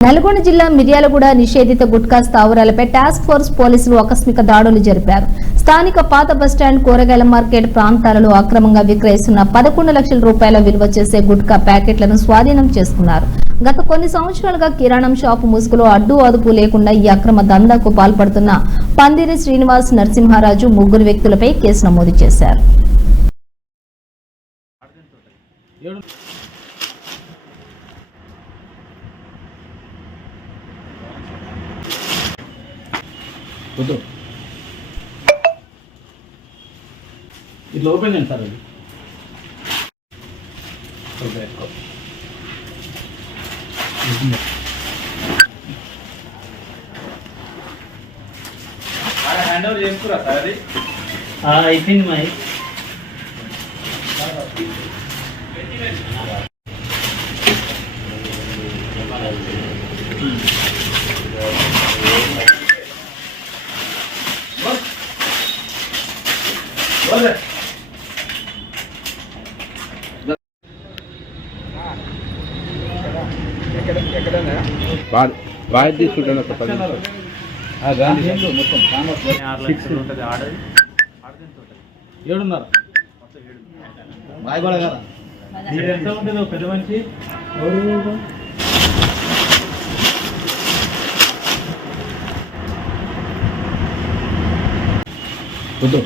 నల్గొండ జిల్లా మిర్యాలగూడ నిషేధిత gutka స్థావరాలపై task force పోలీసులు ఆకస్మిక దాడులు జరిపారు. స్థానిక పాత బస్టాండ్, కూరగాయల మార్కెట్ ప్రాంతాలలో అక్రమంగా విక్రయిస్తున్న 11 లక్షల రూపాయల విలువ చేసే గుట్కా ప్యాకెట్లను స్వాధీనం చేసుకున్నారు. గత కొన్ని సంవత్సరాలుగా కిరాణం షాపు ముసుగులో అడ్డు అదుపు లేకుండా ఈ అక్రమ దందాకు పాల్పడుతున్న పందిరి శ్రీనివాస్, నరసింహారాజు ముగ్గురు వ్యక్తులపై కేసు నమోదు చేశారు. ఇట్లా ఓపెన్ చేయండి సార్. అది హ్యాండ్ ఓవర్ చేసుకురా సార్. అది అయిపోయింది మరి. బాగా తీసుకుంటాను మొత్తం 7.5 బాయ్ కూడా కదా. ఎంత ఉంటుంది పెద్ద మనిషి? వద్దు